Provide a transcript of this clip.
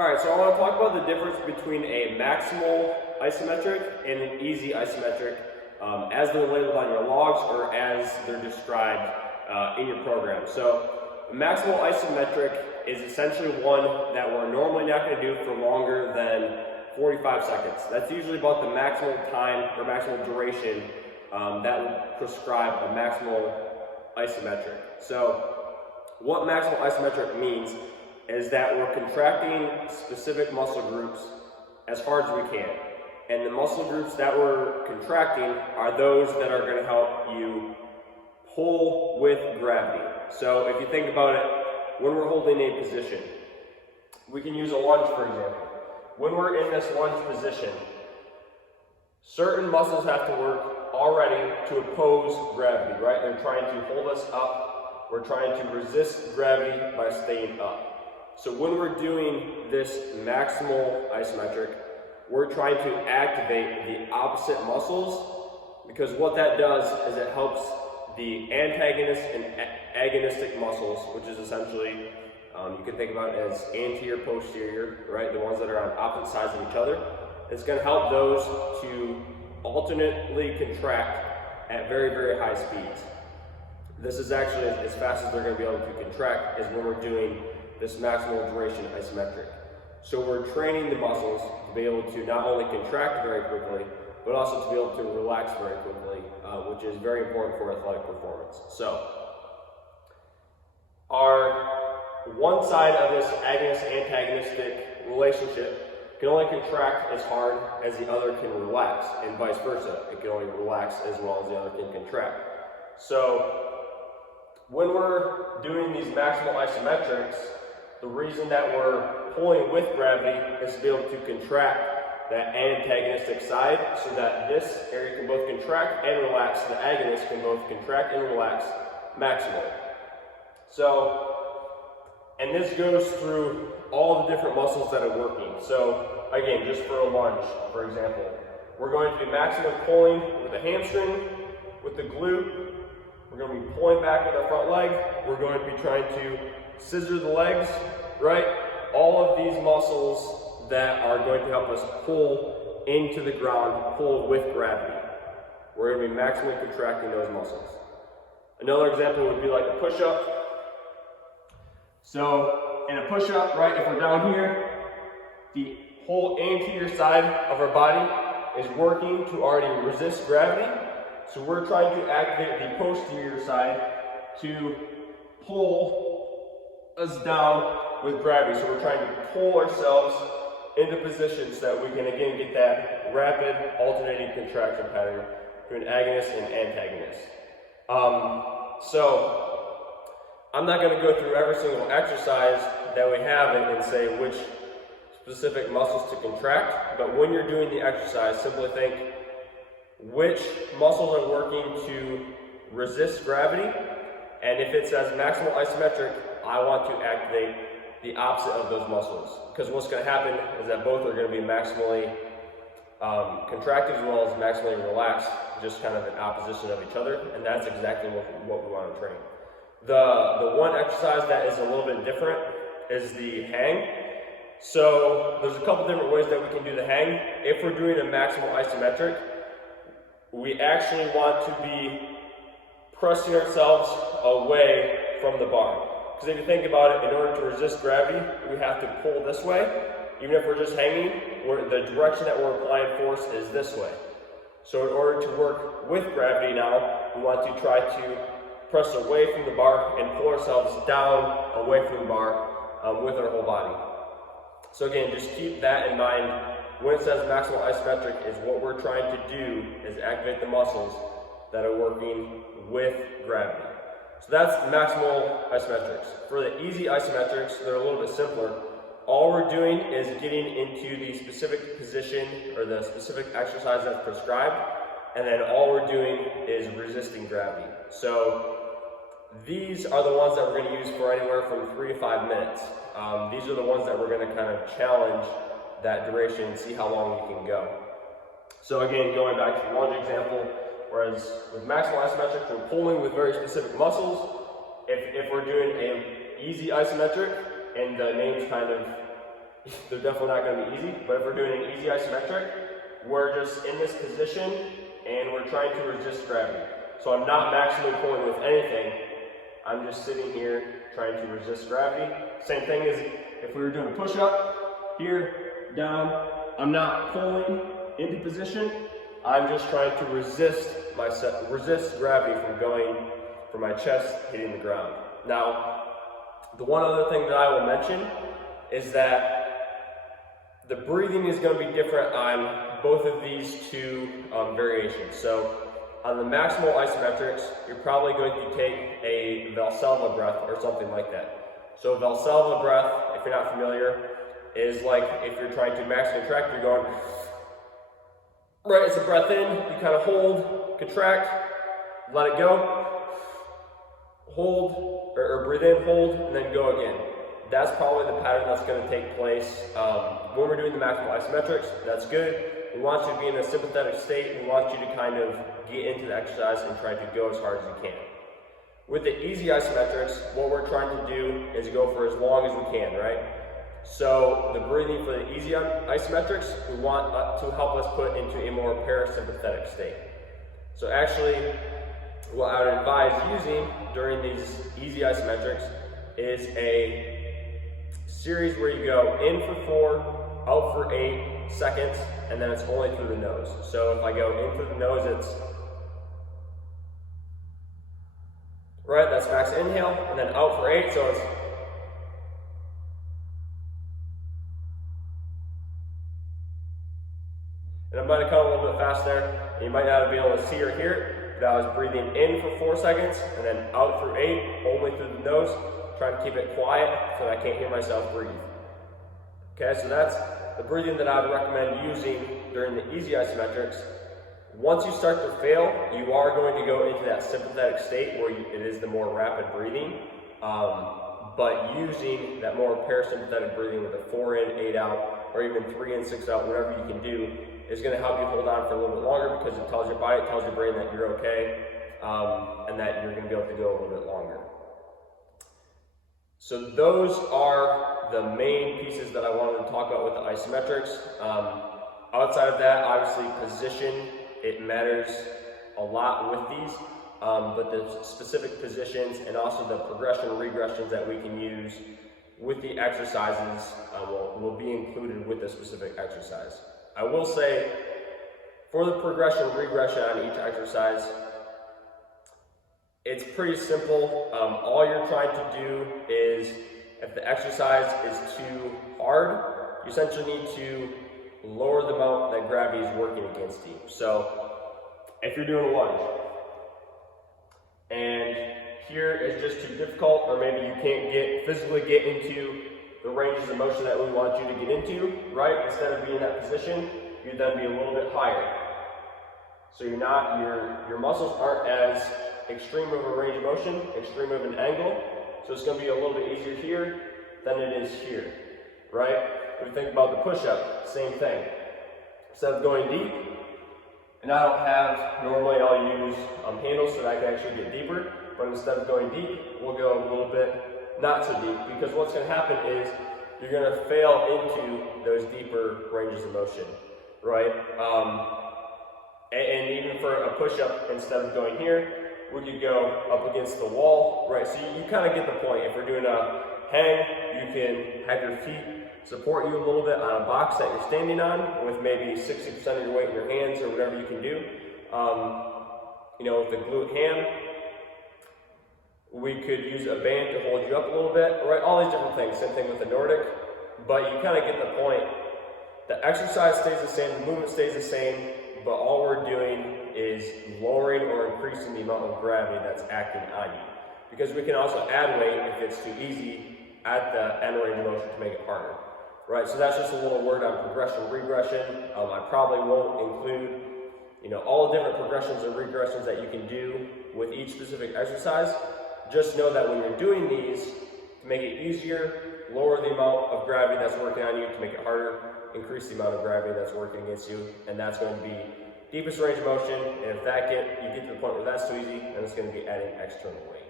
Alright, so I want to talk about the difference between a maximal isometric and an easy isometric as they're labeled on your logs or as they're described in your program. So a maximal isometric is essentially one that we're normally not going to do for longer than 45 seconds. That's usually about the maximal time or maximal duration that will prescribe a maximal isometric. So what maximal isometric means is that we're contracting specific muscle groups as hard as we can. And the muscle groups that we're contracting are those that are going to help you pull with gravity. So if you think about it, when we're holding a position, we can use a lunge for example. When we're in this lunge position, certain muscles have to work already to oppose gravity, right? They're trying to hold us up. We're trying to resist gravity by staying up. So when we're doing this maximal isometric, we're trying to activate the opposite muscles, because what that does is it helps the antagonist and agonistic muscles, which is essentially, you can think about it as anterior, posterior, right? The ones that are on opposite sides of each other. It's going to help those to alternately contract at very, very high speeds. This is actually as fast as they're going to be able to contract is when we're doing this maximal duration isometric. So we're training the muscles to be able to not only contract very quickly, but also to be able to relax very quickly, which is very important for athletic performance. So our one side of this agonist-antagonistic relationship can only contract as hard as the other can relax, and vice versa. It can only relax as well as the other can contract. So when we're doing these maximal isometrics, the reason that we're pulling with gravity is to be able to contract that antagonistic side so that this area can both contract and relax. The agonist can both contract and relax maximally. So, and this goes through all the different muscles that are working. So again, just for a lunge, for example, we're going to be maximally pulling with the hamstring, with the glute. We're going to be pulling back with our front leg. We're going to be trying to scissor the legs, right? All of these muscles that are going to help us pull into the ground, pull with gravity. We're going to be maximally contracting those muscles. Another example would be like a push-up. So in a push-up, right, if we're down here, the whole anterior side of our body is working to already resist gravity. So we're trying to activate the posterior side to pull us down with gravity. So we're trying to pull ourselves into positions so that we can again get that rapid alternating contraction pattern between agonist and antagonist. So I'm not going to go through every single exercise that we have and say which specific muscles to contract, but when you're doing the exercise, simply think which muscles are working to resist gravity, and if it says maximal isometric, I want to activate the opposite of those muscles, because what's going to happen is that both are going to be maximally contracted as well as maximally relaxed, just kind of in opposition of each other, and that's exactly what we want to train. The one exercise that is a little bit different is the hang. So there's a couple different ways that we can do the hang. If we're doing a maximal isometric, we actually want to be pressing ourselves away from the bar. Because if you think about it, in order to resist gravity, we have to pull this way. Even if we're just hanging, the direction that we're applying force is this way. So in order to work with gravity now, we want to try to press away from the bar and pull ourselves down away from the bar with our whole body. So again, just keep that in mind. When it says maximal isometric, is what we're trying to do is activate the muscles that are working with gravity. So that's maximal isometrics. For the easy isometrics, they're a little bit simpler. All we're doing is getting into the specific position or the specific exercise that's prescribed, and then all we're doing is resisting gravity. So these are the ones that we're going to use for anywhere from 3 to 5 minutes. These are the ones that we're going to kind of challenge that duration and see how long we can go. So again, going back to the lunge example, whereas with maximal isometric, we're pulling with very specific muscles. If we're doing an easy isometric, and the name's kind of they're definitely not going to be easy. But if we're doing an easy isometric, we're just in this position and we're trying to resist gravity. So I'm not maximally pulling with anything. I'm just sitting here trying to resist gravity. Same thing as if we were doing a push-up, here, down. I'm not pulling into position. I'm just trying to resist gravity from my chest hitting the ground. Now, the one other thing that I will mention is that the breathing is going to be different on both of these two variations. So on the maximal isometrics, you're probably going to take a Valsalva breath or something like that. So a Valsalva breath, if you're not familiar, is like if you're trying to max contract, you're going, right, it's a breath in, you kind of hold, contract, let it go, hold, or breathe in, hold, and then go again. That's probably the pattern that's going to take place when we're doing the maximal isometrics. That's good. We want you to be in a sympathetic state. We want you to kind of get into the exercise and try to go as hard as you can. With the easy isometrics, what we're trying to do is go for as long as we can, right? So the breathing for the easy isometrics, we want to help us put into a more parasympathetic state. So actually, what I would advise using during these easy isometrics is a series where you go in for 4, out for 8 seconds, and then it's only through the nose. So if I go in through the nose, it's right, that's max inhale, and then out for 8, so it's and I might have come a little bit fast there, and you might not be able to see or hear it, but I was breathing in for 4 seconds, and then out for 8, only through the nose, trying to keep it quiet so that I can't hear myself breathe. Okay, so that's the breathing that I would recommend using during the easy isometrics. Once you start to fail, you are going to go into that sympathetic state where it is the more rapid breathing, but using that more parasympathetic breathing with a 4 in, 8 out, or even 3 in, 6 out, whatever you can do, is going to help you hold on for a little bit longer because it tells your body, it tells your brain that you're okay, and that you're going to be able to go a little bit longer. So those are the main pieces that I wanted to talk about with the isometrics. Outside of that, obviously position, it matters a lot with these, but the specific positions and also the progression and regressions that we can use with the exercises will be included with the specific exercise. I will say, for the progression and regression on each exercise, it's pretty simple. All you're trying to do is, if the exercise is too hard, you essentially need to lower the amount that gravity is working against you. So, if you're doing a lunge, and here is just too difficult, or maybe you can't physically get into the ranges of motion that we want you to get into, right? Instead of being in that position, you'd then be a little bit higher. So you're not, your muscles aren't as extreme of a range of motion, extreme of an angle, so it's going to be a little bit easier here than it is here, right? If we think about the push-up, same thing. Instead of going deep, and I don't have, normally I'll use handles so that I can actually get deeper, but instead of going deep, we'll go a little bit not so deep, because what's going to happen is you're going to fail into those deeper ranges of motion, right? And even for a push-up, instead of going here, we could go up against the wall, right? So you kind of get the point. If we're doing a hang, you can have your feet support you a little bit on a box that you're standing on with maybe 60% of your weight in your hands or whatever you can do. With the glute ham, we could use a band to hold you up a little bit, right? All these different things, same thing with the Nordic, but you kind of get the point. The exercise stays the same, the movement stays the same, but all we're doing is lowering or increasing the amount of gravity that's acting on you. Because we can also add weight if it's too easy at the end range of motion to make it harder, right? So that's just a little word on progression, regression. I probably won't include, all the different progressions and regressions that you can do with each specific exercise. Just know that when you're doing these, to make it easier, lower the amount of gravity that's working on you to make it harder, increase the amount of gravity that's working against you, and that's going to be deepest range of motion. And if you get to the point where that's too easy, then it's going to be adding external weight.